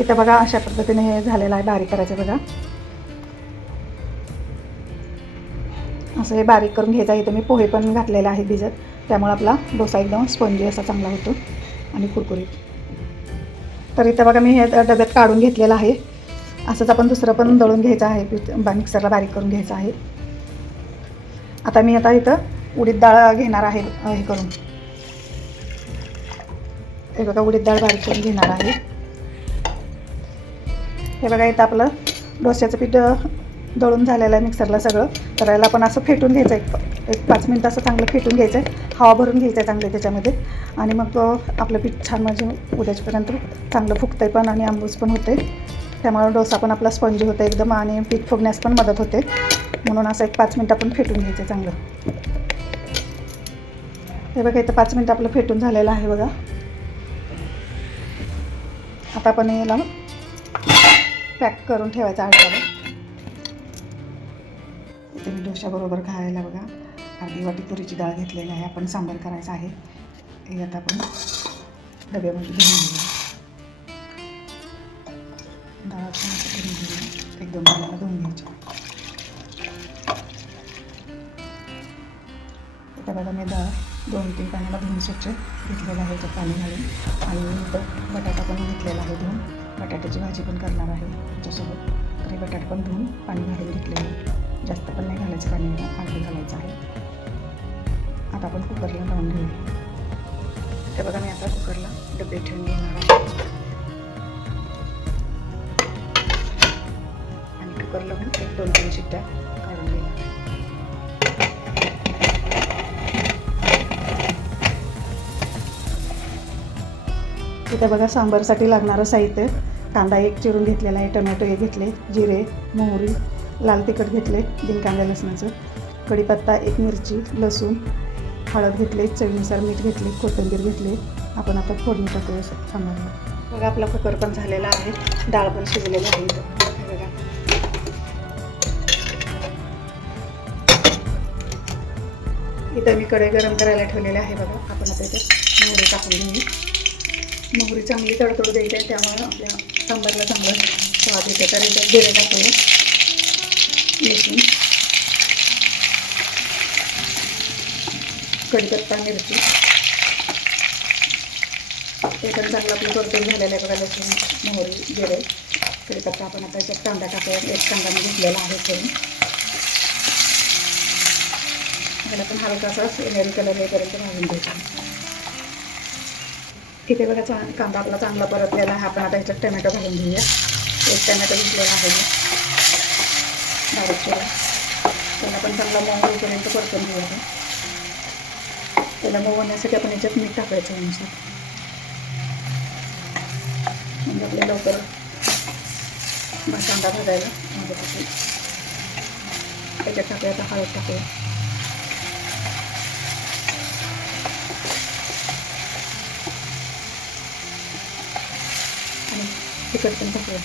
इथं बघा अशा पद्धतीने हे झालेलं आहे बारीक करायचं बघा. असं हे बारीक करून घ्यायचं आहे. इथं मी पोहे पण घातलेले आहेत भिजत. त्यामुळे आपला डोसा एकदम स्पंजी असा चांगला होतो आणि कुरकुरीत. तर इथं बघा मी हे डब्यात काढून घेतलेलं आहे. असंच आपण दुसरं पण दळून घ्यायचं आहे. बा मिक्सरला बारीक करून घ्यायचं आहे. आता मी आता इथं उडीद डाळ घेणार आहे हे करून. हे बघा उडीद डाळ बारीक करून घेणार आहे. हे बघा इथं आपलं डोश्याचं पीठ दळून झालेलं आहे मिक्सरला सगळं. तर याला पण असं फेटून घ्यायचं एक एक पाच मिनटं असं चांगलं फेटून घ्यायचं आहे हवा भरून घ्यायचं आहे चांगलं त्याच्यामध्ये. आणि मग आपलं पीठ छान म्हणजे उद्याच्यापर्यंत चांगलं फुगतंय पण आणि आंबूस पण होते त्यामुळे डोसा पण आपला स्पंजी होतं एकदम आणि पीठ फुगण्यास पण मदत होते. म्हणून असं एक पाच मिनटं आपण फेटून घ्यायचं आहे चांगलं. हे बघा इथं पाच मिनटं आपलं फेटून झालेलं आहे बघा. आता आपण याला पॅक करून ठेवायचा आडकावर इथे मी डोशाबरोबर खायला बघा. अर्धी वाटी तुरीची डाळ घेतलेली आहे. आपण सांबार करायचा आहे. हे आता आपण डब्यामध्ये घेऊन घेऊया. डाळ आपण पाण्याला धुवून घ्यायची. आता बघा मी डाळ दोन तीन पाण्याला धुवून स्वच्छ घेतलेलं आहे. तर पाणी घालून. आणि बटाटा पण घेतलेला आहे धुवून. बटाट्याची भाजी पण करणार आहे. त्याच्यासोबत तरी बटाट पण धुवून पाणी घालून घेतलेलं आहे. जास्त पण नाही घालायचं पाणी अर्धं घालायचं आहे. आता आपण कुकरला लावून घेऊया ते बघा मी आता कुकरला डबे ठेवून घेणार आहे. आणि कुकर लावून एक दोन तीन शिट्ट्या काढून घेणार आहे. बघा सांबारसाठी लागणारं साहित्य. कांदा एक चिरून घेतलेला आहे टोमॅटो एक घेतले जिरे मोहरी लाल तिखट घेतले बिन कांदा लसणाचं कढीपत्ता एक मिरची लसूण हळद घेतले चवीनुसार मीठ घेतले कोथिंबीर घेतली आपण आता फोडणी टाकूया सामान बघा आपला कुकर पण झालेला आहे डाळ पण शिजलेली आहे इथं. बघा. इथं मी कढई गरम करायला ठेवलेले आहे बघा. आपण आता इथे मोहरी टाकून घेऊ. मोहरी चांगली तडतड द्यायची आहे त्यामुळं आपल्या सांबारला चांगलं स्वाद येते. तर इथं जिरे टाकूया. लसूण कढीपत्ता मिरची. ते पण चांगलं आपलं परतून झालेलं आहे बघा लसूण मोहरी जिरे. कढीपत्ता आपण आता याच्यात कांदा टाकूया. एक कांदा मी घेतलेला आहे करून त्याला पण हलकासा सोनेरी कलर येईपर्यंत भाजून घ्यायचा इथे बघा चांग कांदा आपला चांगला परतलेला आहे. आपण आता ह्याच्यात टमॅटो घालून घेऊया. एक टमॅटो घेतलेला आहे. त्यांना बारीक त्याला पण चांगला मऊ होईपर्यंत परतून घेऊया. आपण त्याला मऊ होण्यासाठी आपण ह्याच्यात मीठ टाकायचं म्हणजे म्हणजे आपल्या लवकर कांदा भाजायला मदत त्याच्यात टाकूया आता हळद टाकूया आणि तिखट पण टाकूया.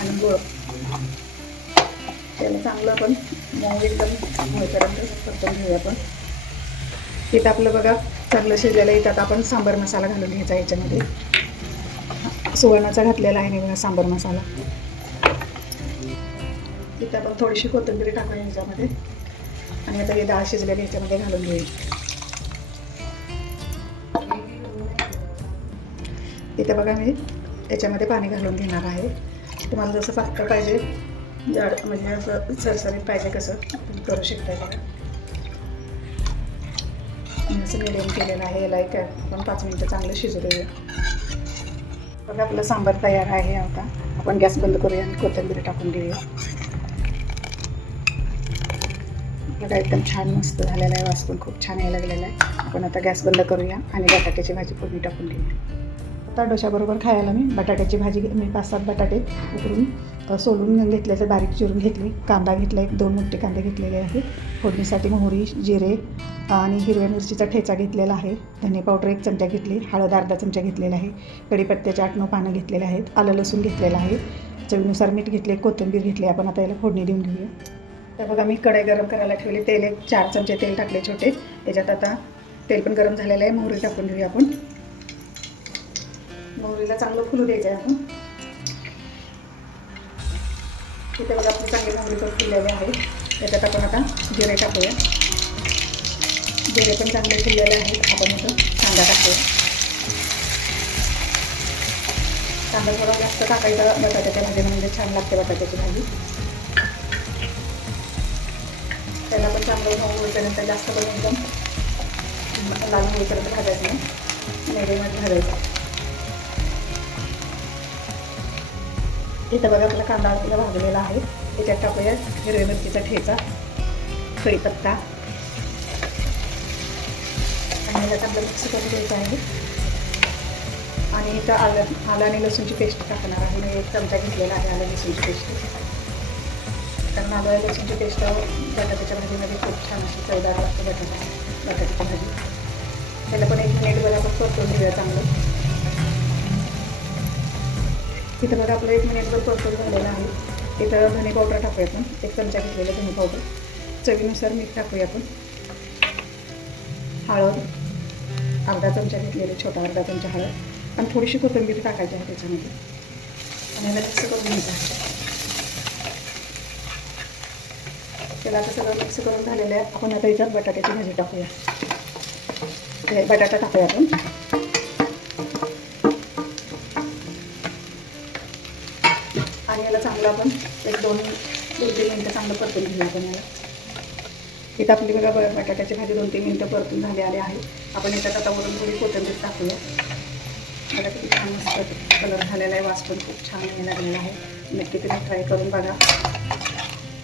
आणि गोळ. त्याला चांगलं आपण मऊ एकदम होईपर्यंत परतून घेऊया आपण. इथं आपलं बघा चांगलं शिजलेलं इथं आता आपण सांबर मसाला घालून घ्यायचा याच्यामध्ये. सुवर्णाचा घातलेला आहे मी बघा सांबर मसाला. इथं आपण थोडीशी कोथिंबीर टाकूया याच्यामध्ये. आणि आता ही डाळ शिजलेली ह्याच्यामध्ये घालून घेऊया. इथे बघा मी याच्यामध्ये पाणी घालून घेणार आहे. तुम्हाला जसं पातळ पाहिजे जाड म्हणजे असं सरसरीत पाहिजे कसं करू शकता बघा. मी असं मिडियम केलेलं आहे याला एक आपण पाच मिनटं चांगलं शिजू देऊया बघा आपलं सांबार तयार आहे आता. आपण गॅस बंद करूया आणि कोथिंबीर टाकून घेऊया. बघा एकदम छान मस्त झालेला आहे वास पण खूप छान यायला लागलेला आहे. आपण आता गॅस बंद करूया आणि बटाट्याची भाजी फोडणी टाकून घेऊया. आता डोशाबरोबर खायला मी बटाट्याची भाजी मी पाच सात बटाटे उकडून सोलून घेतल्याचे बारीक चिरून घेतले. कांदा घेतला एक दोन मोठे कांदे घेतलेले आहेत. फोडणीसाठी मोहरी जिरे आणि हिरव्या मिरचीचा ठेचा घेतलेला आहे. धने पावडर एक चमचा घेतली हळद अर्धा चमचा घेतलेला आहे. कढीपत्त्याचे आठ नऊ पानं घेतलेले आहेत. आलं लसूण घेतलेलं आहे. चवीनुसार मीठ घेतले कोथिंबीर घेतली. आपण आता याला फोडणी देऊन घेऊया. तर बघा मी कढई गरम करायला ठेवली. तेल एक चार चमचे तेल टाकले छोटे. त्याच्यात आता तेल पण गरम झालेलं आहे. मोहरी टाकून घेऊया आपण. मोहरीला चांगलं फुलू द्यायचं आहे आपण. इथे बघा आपली चांगली मोहरी पण फुललेली आहे. त्याच्यात आपण आता जिरे टाकूया. जिरे पण चांगले फुललेले आहेत. आपण इथं कांदा टाकूया. कांदा थोडा जास्त टाकायचा बटाट्याच्या भाजी म्हणजे छान लागते बटाट्याची भाजी. त्याला पण चांगलं भाऊ होईपर्यंत जास्त पण एकदम लाल होईपर्यंत भाजायचं नाही. मिडियमच भाजायचं. इथं बघा आपला कांदा आपला भाजलेला आहे. त्याच्यात टाकूया हिरव्या मिरचीचा ठेचा कढीपत्ता आणि याला चांगलं मिक्स करून घ्यायचं आहे. आणि इथं आलं आलं आणि लसूणची पेस्ट टाकणार आहे. मी एक चमचा घेतलेला आहे आलं लसूणची पेस्ट. कारण आलं लसूणची पेस्ट बटाट्याच्या भाजीमध्ये खूप छान अशी चवदार लागते बटाटा बटाट्याची भाजी. त्याला पण एक मिनिटभर आपण परतून घेऊया चांगलं. इथं बघा आपलं एक मिनिटभर परतून झालेलं आहे तिथं धने पावडर टाकूया आपण. एक चमचा घेतलेला धने पावडर चवीनुसार मीठ टाकूया आपण. हळद अर्धा चमचा घेतलेला छोटा अर्धा चमचा हळद आणि थोडीशी कोथिंबीर टाकायची आहे त्याच्यामध्ये. आणि याला मिक्स करून घ्यायचं त्याला आता सगळं मिक्स करून झालेलं आहे. आपण आता याच्यात बटाट्याची भाजी टाकूया. बटाटा टाकूया आपण. याला चांगलं आपण एक दोन दोन तीन मिनटं चांगलं परतून घेऊ आपण याला इथं आपली बघा बटाट्याची भाजी दोन तीन मिनटं परतून झाली आली आहे. आपण याच्यात आता वरून थोडी कोथिंबीर टाकूया. बघा किती छान मस्त कलर झालेला आहे वास पण खूप छान यायला लागलेला आहे. नक्की तुम्ही ट्राय करून बघा.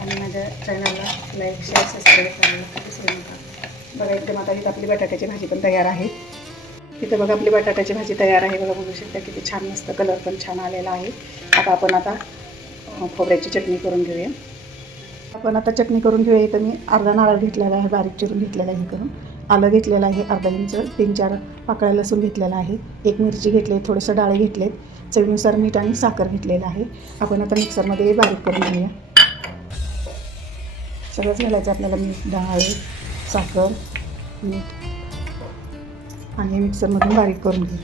आणि माझ्या चॅनलला लाईक शेअर सबस्क्राईब करायला विसरू नका. बघा एकदम आता इथं आपली बटाट्याची भाजी पण तयार आहे. इथं बघा आपली बटाट्याची भाजी तयार आहे. बघा बघू शकता किती छान मस्त कलर पण छान आलेला आहे. आता आपण आता खोबऱ्याची चटणी करून घेऊया. आपण आता चटणी करून घेऊया. इथं मी अर्धा नारळ घेतलेला आहे बारीक चिरून घेतलेला आहे करून. आलं घेतलेलं आहे अर्धा इंच तीन चार पाकळ्या लसूण घेतलेला आहे. एक मिरची घेतली थोडंसं डाळे घेतलेत चवीनुसार मीठ आणि साखर घेतलेलं आहे. आपण आता मिक्सरमध्ये बारीक करून घेऊया. सगळंच घालायचं आपल्याला मीठ डाळ साखर मीठ. आणि मिक्सरमधून बारीक करून घेऊ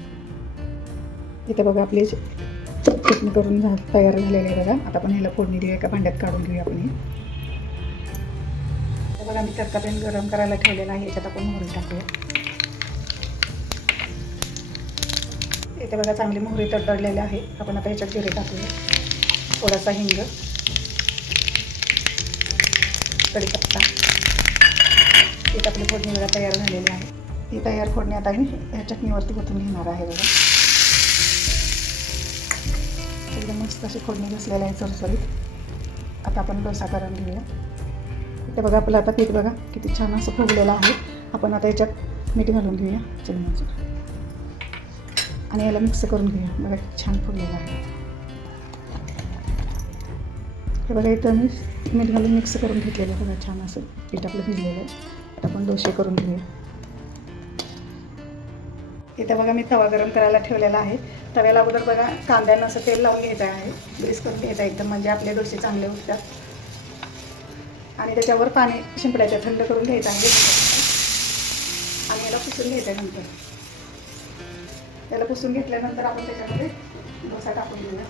इथं बघा आपली चटणी करून झा तयार झालेली आहे बघा. आता आपण ह्याला फोडणी देऊया एका भांड्यात काढून घेऊया आपण हे. बघा मी तडका पेन गरम करायला ठेवलेला आहे. याच्यात आपण मोहरी टाकूया. इथे बघा चांगली मोहरी तडतडलेली आहे. आपण आता ह्याच्यात जिरे टाकूया. थोडासा हिंग. कढीपत्ता. इथं आपली फोडणी बघा तयार झालेली आहे. ही तयार फोडणी आता मी ह्या चटणीवरती ओतून घेणार आहे बघा. मस्त अशी फोडणी घासलेलं आहे चरचरीत आता आपण डोसा करून घेऊया. इथे बघा आपलं आता पीठ बघा किती छान असं फुगलेलं आहे. आपण आता याच्यात मीठ घालून घेऊया चमच्याचं आणि याला मिक्स करून घेऊया. बघा किती छान फुगलेलं आहे. हे बघा इथं मी मीठ घालून मिक्स करून घेतलेलं बघा छान असं पीठ आपलं भिजलेलं आहे. आता आपण डोसे करून घेऊया. इथे बघा मी तवा गरम करायला ठेवलेला आहे. तव्याला अगोदर बघा कांद्यांना असं तेल लावून घ्यायचं आहे. ग्रीस करून घ्यायचं आहे एकदम म्हणजे आपले डोसे चांगले उठतात. आणि त्याच्यावर पाणी शिंपडायचं थंड करून घ्यायचं आहे. आणि याला पुसून घ्यायचं आहे नंतर. त्याला पुसून घेतल्यानंतर आपण त्याच्यामध्ये डोसा टाकून घेऊया.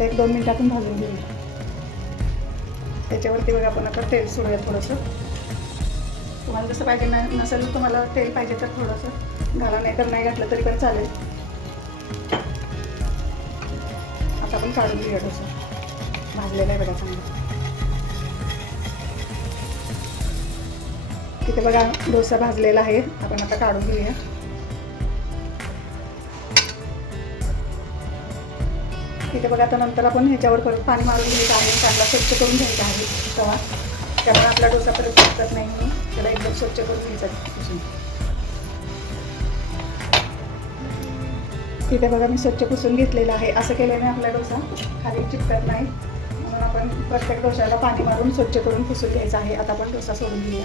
आणि एक दोन मिनिट आपण भाजून घेऊया. त्याच्यावरती बघा आपण आता तेल सोडूया थोडंसं. तुम्हाला जसं पाहिजे ना नसेल तुम्हाला तेल पाहिजे तर थोडंसं घाला नाही तर नाही घातलं तरी पण चालेल. आता आपण काढून घेऊया थोडंसं. भाजलेलं आहे बघा चांगलं. तिथे बघा डोसा भाजलेला आहे. आपण आता काढून घेऊया. तिथे बघा आता नंतर आपण ह्याच्यावर परत पाणी मारून घ्यायचं आहे चांगला स्वच्छ करून घ्यायचा आहे. तवा त्यामुळे आपला डोसा परत फुटत नाही म्हणून त्याला एकदम स्वच्छ करून घ्यायचा तिथे बघा मी स्वच्छ पुसून घेतलेला आहे. असं केल्याने आपला डोसा खाली चिपकत नाही. म्हणून आपण प्रत्येक डोशाला पाणी मारून स्वच्छ करून पुसून घ्यायचा आहे. आता आपण डोसा सोडून घेऊया.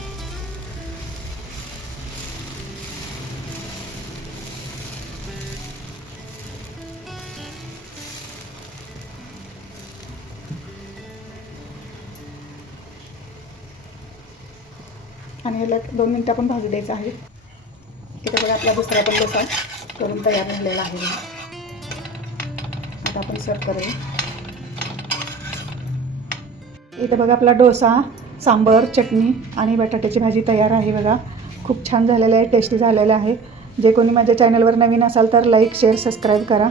आणि याला दोन मिनटं आपण भाजू द्यायचं आहे. इथे बघा आपला दुसरा पण डोसा करून तयार झालेला आहे. आता आपण सर्व करूया. इथे बघा आपला डोसा सांबर चटणी आणि बटाट्याची भाजी तयार आहे बघा. खूप छान झालेलं आहे टेस्टी झालेलं आहे. जे कोणी माझ्या चॅनलवर नवीन असाल तर लाईक शेअर सबस्क्राईब करा.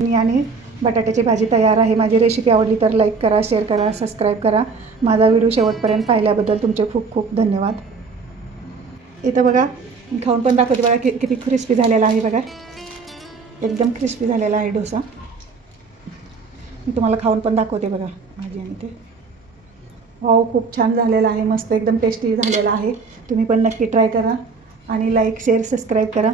मी आणि बटाट्याची भाजी तयार आहे. माझी रेसिपी आवडली तर लाईक करा शेअर करा सबस्क्राईब करा. माझा व्हिडिओ शेवटपर्यंत पाहिल्याबद्दल तुमचे खूप खूप धन्यवाद. इथं बघा खाऊन पण दाखवते बघा कि किती क्रिस्पी झालेला आहे बघा. एकदम क्रिस्पी झालेला आहे डोसा. मी तुम्हाला खाऊन पण दाखवते बघा भाजी आणि ते. वाव खूप छान झालेला आहे. मस्त एकदम टेस्टी झालेला आहे. तुम्ही पण नक्की ट्राय करा आणि लाईक शेअर सबस्क्राईब करा.